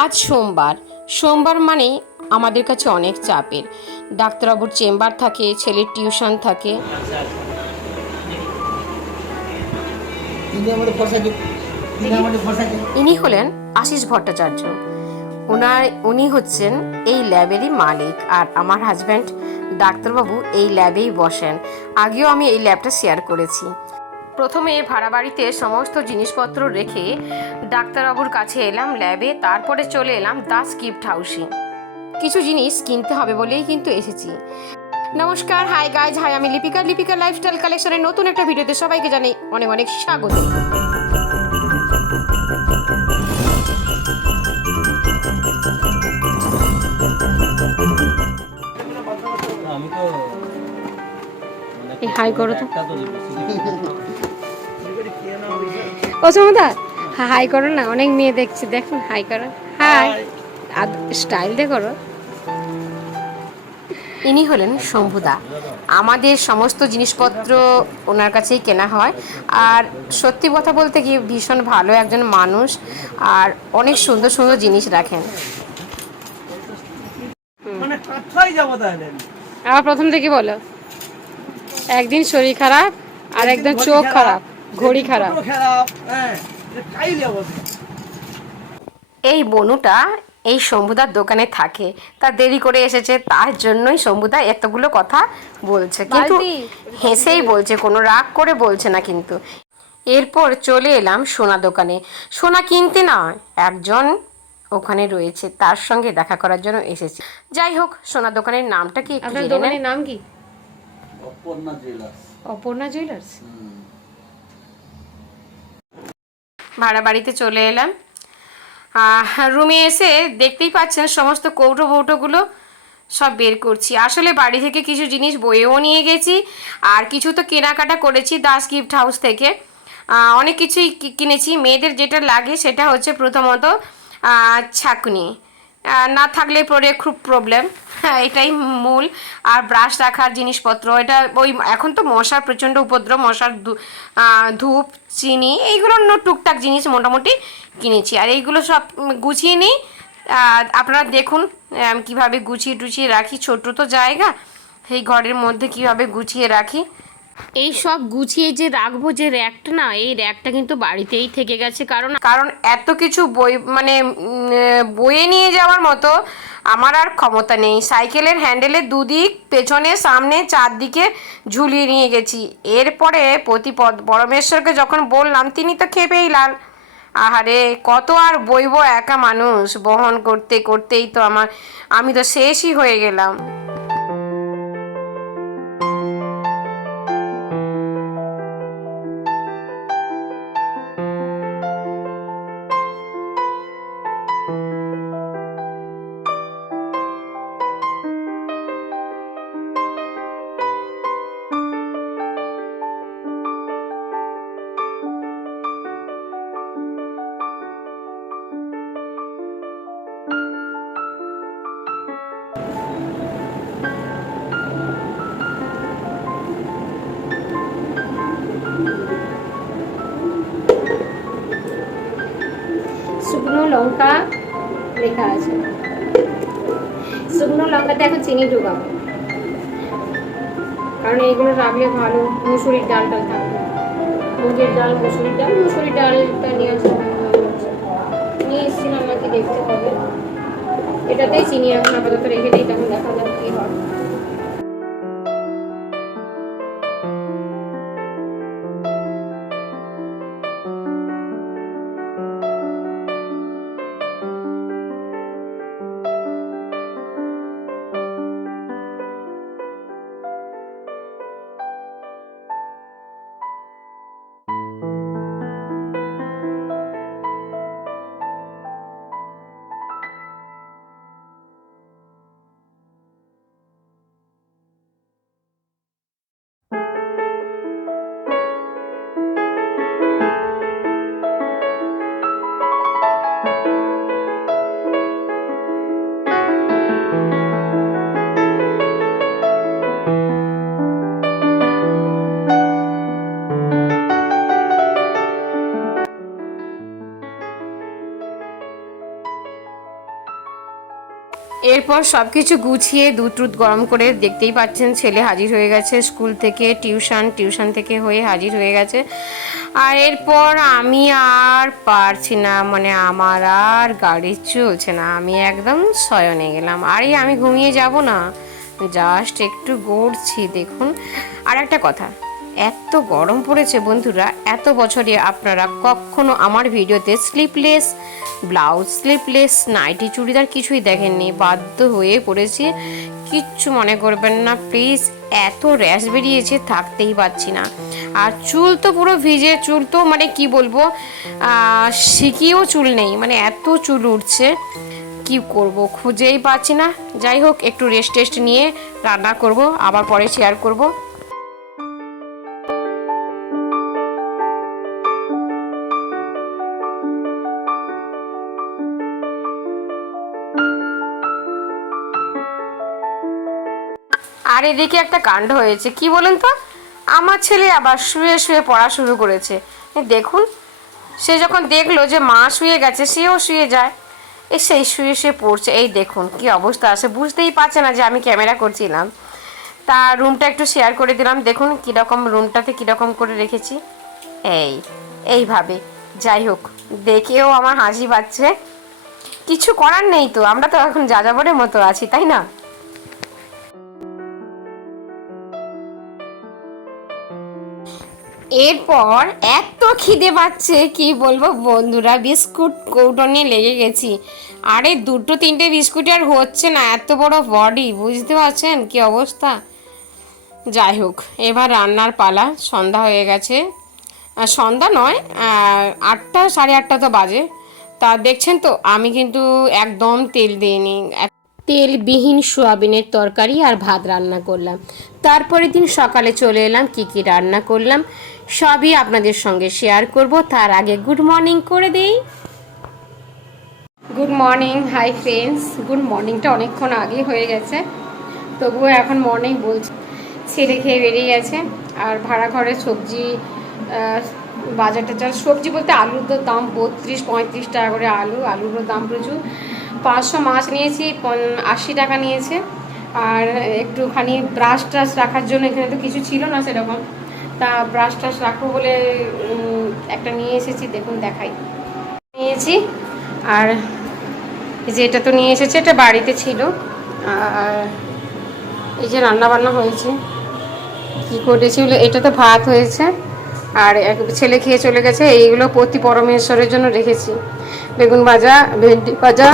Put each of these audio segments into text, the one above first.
আজ সোমবার। সোমবার মানেই আমাদের কাছে অনেক চাপের। ডাক্তারবাবুর চেম্বার থাকে, ছেলের টিউশন থাকে। ইনি হলেন আশিস ভট্টাচার্য। উনি হচ্ছেন এই ল্যাবেরই মালিক, আর আমার হাজব্যান্ড ডাক্তারবাবু এই ল্যাবেই বসেন। আগেও আমি এই ল্যাবটা শেয়ার করেছি। প্রথমে ভাড়া বাড়িতে সমস্ত জিনিসপত্র রেখে ডাক্তারবাবুর কাছে এলাম ল্যাবে, তারপরে চলে এলাম দাস গিফট হাউসে। কিছু জিনিস কিনতে হবে বলেই কিন্তু এসেছি। নমস্কার, হাই গাইজ, হাই, আমি লিপিকা লাইফস্টাইল কালেকশনের নতুন একটা ভিডিওতে সবাইকে জানাই অনেক অনেক স্বাগত। হাই করো তো। ও সমদা, হাই করো না, অনেক মেয়ে দেখছি, দেখুন, হাই করো। হাই, স্টাইল দিয়ে করো। ইনি হলেন শম্ভুদা। আমাদের সমস্ত জিনিসপত্র ওনার কাছেই কেনা হয়। আর সত্যি কথা বলতে কি, ভীষণ ভালো একজন মানুষ, আর অনেক সুন্দর সুন্দর জিনিস রাখেন। আবার প্রথম থেকে বলো। একদিন শরীর খারাপ, আর একদিন চোখ খারাপ, ঘড়ি খারাপ। এই বনুটা এই শম্ভুদার দোকানে থাকে, তা দেরি করে এসেছে, তার জন্যই শম্ভুদা এতগুলো কথা বলছে, কিন্তু হেসেই বলছে, কোনো রাগ করে বলছে না। কিন্তু এরপর চলে এলাম সোনা দোকানে। সোনা কিনতে না, একজন ওখানে রয়েছে, তার সঙ্গে দেখা করার জন্য এসেছি। যাই হোক, সোনা দোকানের নামটা কি? আপনার দোকানের নাম কি? অপর্ণা জুয়েলার্স। অপর্ণা জুয়েলার্স। ভাড়া বাড়িতে চলে এলাম। রুমে এসে দেখতেই পাচ্ছেন সমস্ত কৌটো বৌটোগুলো সব বের করছি। আসলে বাড়ি থেকে কিছু জিনিস বয়েও নিয়ে গেছি, আর কিছু তো কেনাকাটা করেছি দাস গিফট হাউস থেকে। অনেক কিছুই কিনেছি। মেয়েদের যেটা লাগে সেটা হচ্ছে প্রথমত ছাঁকনি, না থাকলে পরে খুব প্রবলেম, হ্যাঁ এটাই মূল। আর ব্রাশ রাখার জিনিসপত্র, এটা ওই এখন তো মশার প্রচণ্ড উপদ্রব, মশার ধূপ, চিনি, এইগুলো টুকটাক জিনিস মোটামুটি কিনেছি। আর এইগুলো সব গুছিয়ে নিই। আপনারা দেখুন আমি কীভাবে গুছিয়ে টুছিয়ে রাখি। ছোট তো জায়গা, সেই ঘরের মধ্যে কীভাবে গুছিয়ে রাখি। এই সব গুছিয়ে যে রাখবো, যে র্যাকটা না, এই র্যাকটা কিন্তু বাড়িতেই থেকে গেছে। কারণ এত কিছু বই মানে বয়ে নিয়ে যাওয়ার মতো আমার আর ক্ষমতা নেই। সাইকেলের হ্যান্ডেলের দুদিক, পেছনে সামনে, চারদিকে ঝুলিয়ে নিয়ে গেছি। এরপরে প্রতিপদ পরমেশ্বরকে যখন বললাম, তিনি তো খেপেই লাল। আহারে, কত আর বইবো, একা মানুষ বহন করতে করতেই তো আমি তো শেষই হয়ে গেলাম। শুকনো লঙ্কা লেখা আছে, শুকনো লঙ্কাতে এখন চিনি ঢুকাবো, কারণ এইগুলো রাখলে ভালো। মুসুরির ডালটা থাকবে, মুগের ডাল, মুসুরির ডালটা নিয়ে এসেছিলাম আর কি, দেখতে হবে। এটাতেই চিনি এখন আপাতত রেখে দিই, তখন দেখা যাবে কি হয়। এরপর সব কিছু গুছিয়ে দুধ টুধ গরম করে দেখতেই পাচ্ছেন ছেলে হাজির হয়ে গেছে স্কুল থেকে, টিউশন থেকে হয়ে হাজির হয়ে গেছে। আর এরপর আমি আর পারছি না, মানে আমার আর গাড়ি চলছে না, আমি একদম শয়নে গেলাম। আরে আমি ঘুমিয়ে যাব না, জাস্ট একটু গড়ছি দেখুন। আর একটা কথা, এত গরম পড়েছে বন্ধুরা, এত বছরে আপনারা কখনো আমার ভিডিওতে sleeveless blouse, sleeveless nightie, churidar কিছুই দেখেননি। বাধ্য হয়ে পড়েছি, কিচ্ছু মনে করবেন না প্লিজ। এত র্যাশ বেরিয়েছে, থাকতেই পারছি না। আর চুল তো পুরো ভিজে, চুল তো মানে কি বলবো, শিখিয়েও চুল নেই, মানে এত চুল উঠছে, কি করব খুঁজেই পাচ্ছি না। যাই হোক, একটু রেস্ট টেস্ট নিয়ে রান্না করব, আবার পরে শেয়ার করব। আর এদিকে একটা কাণ্ড হয়েছে, কি বলেন তো, আমার ছেলে আবার শুয়ে শুয়ে পড়া শুরু করেছে। দেখুন, সে যখন দেখলো যে মা শুয়ে গেছে, সেও শুয়ে যায়, সেই শুয়ে শুয়ে পড়ছে। এই দেখুন কি অবস্থা আছে, বুঝতেই পারছে না যে আমি ক্যামেরা করছিলাম। তা রুমটা একটু শেয়ার করে দিলাম, দেখুন কীরকম, রুমটাতে কীরকম করে রেখেছি, এইভাবে। যাই হোক, দেখেও আমার হাসি পাচ্ছে, কিছু করার নেই তো, আমরা তো এখন যাযাবরের মতো আছি, তাই না? এরপর এত খিদে পাচ্ছে কি বলবো বন্ধুরা, বিস্কুট কৌটো নিয়ে লেগে গেছি। আরে দুটো তিনটে বিস্কুট আর হচ্ছে না, এত বড় বডি, বুঝতে পারছেন কি অবস্থা। যাই হোক, এবার রান্নার পালা। সন্ধ্যা হয়ে গেছে, সন্ধ্যা নয়, 8টা 8:30 তো বাজে। তা দেখছেন তো, আমি কিন্তু একদম তেল দিইনি, তেলবিহীন সোয়াবিনের তরকারি আর ভাত রান্না করলাম। তারপরের দিন সকালে চলে এলাম, কি কি রান্না করলাম সবই আপনাদের সঙ্গে শেয়ার করব। তার আগে গুড মর্নিং করে দেই। Good morning, hi friends. Good মর্নিংটা অনেকক্ষণ আগে হয়ে গেছে, তবুও এখন মর্নিং বলছি। ছেলে খেয়ে বেরিয়ে গেছে, আর ভাড়া ঘরে সবজি, বাজার টাজার, সবজি বলতে আলুর তো দাম 32-35 টাকা করে আলুরও দাম প্রচুর। 500 মাছ নিয়েছি, 80 টাকা নিয়েছে। আর একটুখানি ব্রাশ ট্রাশ রাখার জন্য, এখানে তো কিছু ছিল না সেরকম, তা ব্রাশ ট্রাশ রাখবো বলে একটা নিয়ে এসেছি, দেখুন দেখাই, নিয়েছি। আর এই যে এটা তো নিয়ে এসেছে, এটা বাড়িতে ছিল। আর এই যে রান্না বান্না হয়েছে, কী করেছি, এটা তো ভাত হয়েছে, আর ছেলে খেয়ে চলে গেছে। এইগুলো প্রতি পরমেশ্বরের জন্য রেখেছি, বেগুন ভাজা, ভেন্ডি ভাজা,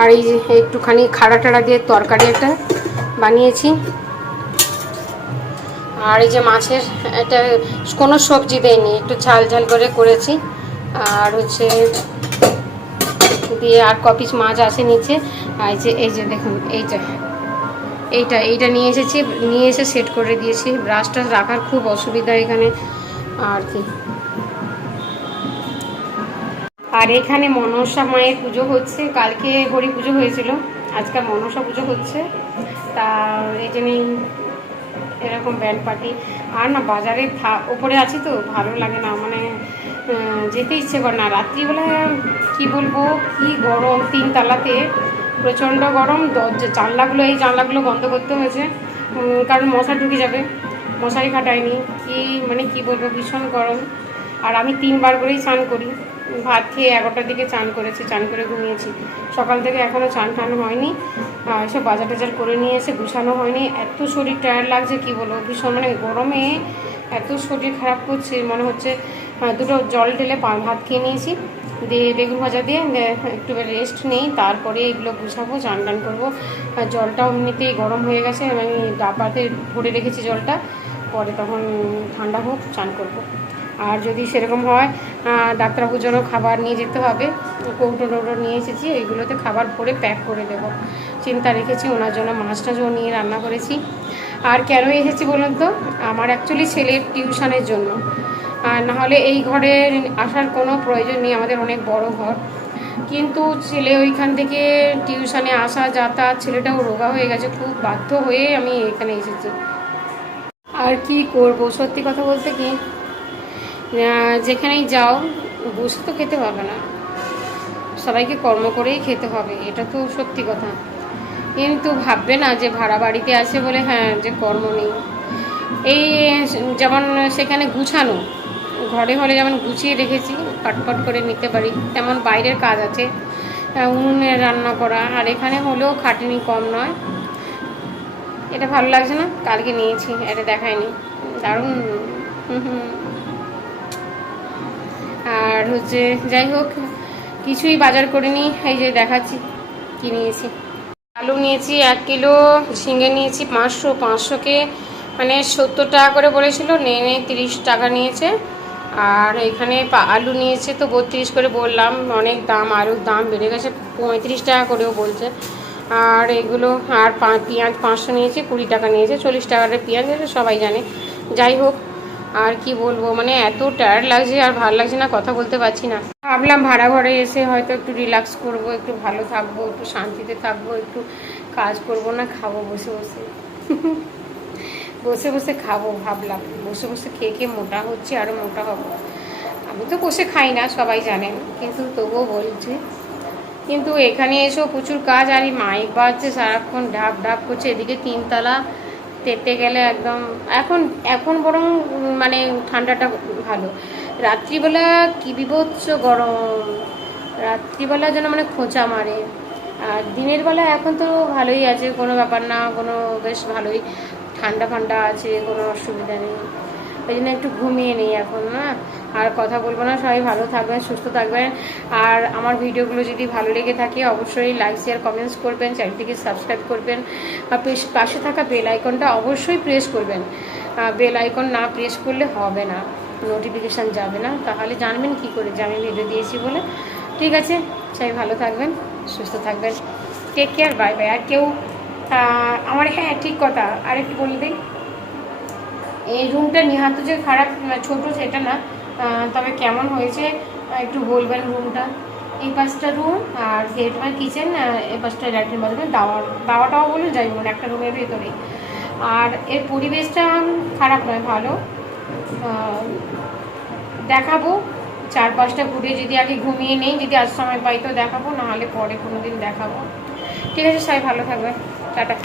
আর এই যে একটুখানি খাড়া টাড়া দিয়ে তরকারি একটা বানিয়েছি। আর এই যে মাছের, এটা কোনো সবজি দেয়নি, একটু ঝাল ঝাল করে করেছি। আর হচ্ছে দিয়ে আর কপিস মাছ আছে নিচে। আর এই যে দেখুন, এইটা নিয়ে এসেছি, নিয়ে এসে সেট করে দিয়েছি। ব্রাশটা রাখার খুব অসুবিধা এখানে আর কি। আর এখানে মনসা মায়ের পুজো হচ্ছে, কালকে হরি পুজো হয়েছিল, আজকে মনসা পুজো হচ্ছে। তা এই জন্যই এরকম ব্যান্ড পার্টি। আর না, বাজারে ওপরে আছি তো ভালো লাগে না, মানে যেতে ইচ্ছে করে না রাত্রিবেলা। কি বলবো, কি গরম, 3 তলাতে প্রচণ্ড গরম। এই জানলাগুলো বন্ধ করতে হয়েছে, কারণ মশা ঢুকে যাবে, মশারি খাটায়নি। কি বলবো, ভীষণ গরম। আর আমি 3বার করেই স্নান করি, ভাত খেয়ে 11টার দিকে চান করেছি, চান করে ঘুমিয়েছি। সকাল থেকে এখনও চান টান হয়নি, সব বাজার টাজার করে নিয়ে এসে গুছানো হয়নি। এত শরীর টায়ার্ড লাগছে, কি বলবো, ভীষণ, মানে গরমে এত শরীর খারাপ করছে, মনে হচ্ছে। দুটো জল ঢেলে ভাত খেয়ে নিয়েছি, দিয়ে বেগুন ভাজা দিয়ে একটু রেস্ট নেই, তারপরে এগুলো গুছাবো, চান টান করবো। জলটাও এমনিতেই গরম হয়ে গেছে, আমি ডাব্বাতে ভরে রেখেছি জলটা, পরে তখন ঠান্ডা হোক চান করব। আর যদি সেরকম হয়, ডাক্তারবাবুর জন্য খাবার নিয়ে যেতে হবে, কৌটো টৌটো নিয়ে এসেছি, ওইগুলোতে খাবার ভরে প্যাক করে দেবো, চিন্তা রেখেছি। ওনার জন্য মাছটা নিয়ে রান্না করেছি। আর কেন এসেছি বলুন তো, আমার অ্যাকচুয়ালি ছেলের টিউশনের জন্য, আর নাহলে এই ঘরে আসার কোনো প্রয়োজন নেই, আমাদের অনেক বড় ঘর। কিন্তু ছেলে ওইখান থেকে টিউশনে আসা যাতায়াত, ছেলেটাও রোগা হয়ে গেছে, খুব বাধ্য হয়ে আমি এখানে এসেছি। আর কি করব, সত্যি কথা বলতে কি, যেখানেই যাও বসে তো খেতে পারবে না, সবাইকে কর্ম করেই খেতে হবে, এটা তো সত্যি কথা। কিন্তু ভাববে না যে ভাড়া বাড়িতে আছে বলে হ্যাঁ যে কর্ম নেই। এই যেমন সেখানে গুছানো, ঘরে হলে যেমন গুছিয়ে রেখেছি পটপট করে নিতে পারি, তেমন বাইরের কাজ আছে, উনুনে রান্না করা, আর এখানে হলেও খাটনি কম নয়। এটা ভালো লাগছে না, কালকে নিয়েছি, এটা দেখায়নি, দারুণ। আর হচ্ছে যাই হোক, কিছুই বাজার করিনি, এই যে দেখাচ্ছি কি নিয়েছি। আলু নিয়েছি 1 কিলো, ঝিঙে নিয়েছি 500, 500কে মানে 70 টাকা করে বলেছিল, নিয়ে 30 টাকা নিয়েছে। আর এখানে আলু নিয়েছে তো 32 করে, বললাম অনেক দাম, আলুর দাম বেড়ে গেছে, 35 টাকা করেও বলছে। আর এগুলো আর পেঁয়াজ 500 নিয়েছে, 20 টাকা নিয়েছে, 40 টাকার পেঁয়াজ সবাই জানে। যাই হোক, আর কি বলবো, মানে এত টায়ার্ড লাগছে আর ভালো লাগছে না, কথা বলতে পারছি না। ভাবলাম ভাড়া ঘরে এসে হয়তো একটু রিল্যাক্স করব, একটু ভালো থাকবো, একটু শান্তিতে থাকবো, একটু কাজ করব না, খাবো বসে বসে। বসে বসে খাবো ভাবলাম, বসে বসে খেয়ে খেয়ে মোটা হচ্ছে, আরও মোটা হবো। আমি তো বসে খাই না, সবাই জানেন, কিন্তু তবুও বলছি। কিন্তু এখানে এসেও প্রচুর কাজ, আর এই মাইক বাজছে সারাক্ষণ, ঢাক ঢাক করছে, এদিকে 3 তলা তেতে গেলে একদম। এখন এখন বরং মানে ঠান্ডাটা ভালো, রাত্রিবেলা কি বিভৎস গরম, রাত্রিবেলা যেন মানে খোঁচা মারে। আর দিনের বেলা এখন তো ভালোই আছে, কোনো ব্যাপার না, কোনো বেশ ভালোই ঠান্ডা ফান্ডা আছে, কোনো অসুবিধা নেই। ওই জন্য একটু ঘুমিয়ে নেই এখন না। আর কথা বলবো না, সবাই ভালো থাকবেন, সুস্থ থাকবেন। আর আমার ভিডিওগুলো যদি ভালো লেগে থাকে অবশ্যই লাইক শেয়ার কমেন্টস করবেন, চ্যানেলটিকে সাবস্ক্রাইব করবেন, আর পাশে থাকা বেল আইকনটা অবশ্যই প্রেস করবেন। বেল আইকন না প্রেস করলে হবে না, নোটিফিকেশান যাবে না, তাহলে জানবেন কি করে যে আমি ভিডিও দিয়েছি বলে। ঠিক আছে, সবাই ভালো থাকবেন, সুস্থ থাকবেন, টেক কেয়ার, বাই বাই। আর কেউ আমার, হ্যাঁ ঠিক কথা, আর একটু বলে দিই, এই রুমটা নিহাত যে খারাপ, ছোট সেটা না, তবে কেমন হয়েছে একটু বলবেন। রুমটা এই পাশটা রুম, আর গেট মানে কিচেন, এই পাশটা ল্যাট্রিন বাথরুম, দাওয়াটাও বলে যাই বলুন, একটা রুমের ভেতরেই। আর এর পরিবেশটা খারাপ নয়, ভালো। দেখাবো 4-5টা ঘুরে, যদি আগে ঘুমিয়ে নেই, যদি আজ সময় পাই তো দেখাবো, নাহলে পরে কোনো দিন দেখাবো। ঠিক আছে, সবাই ভালো থাকবে, টাটা।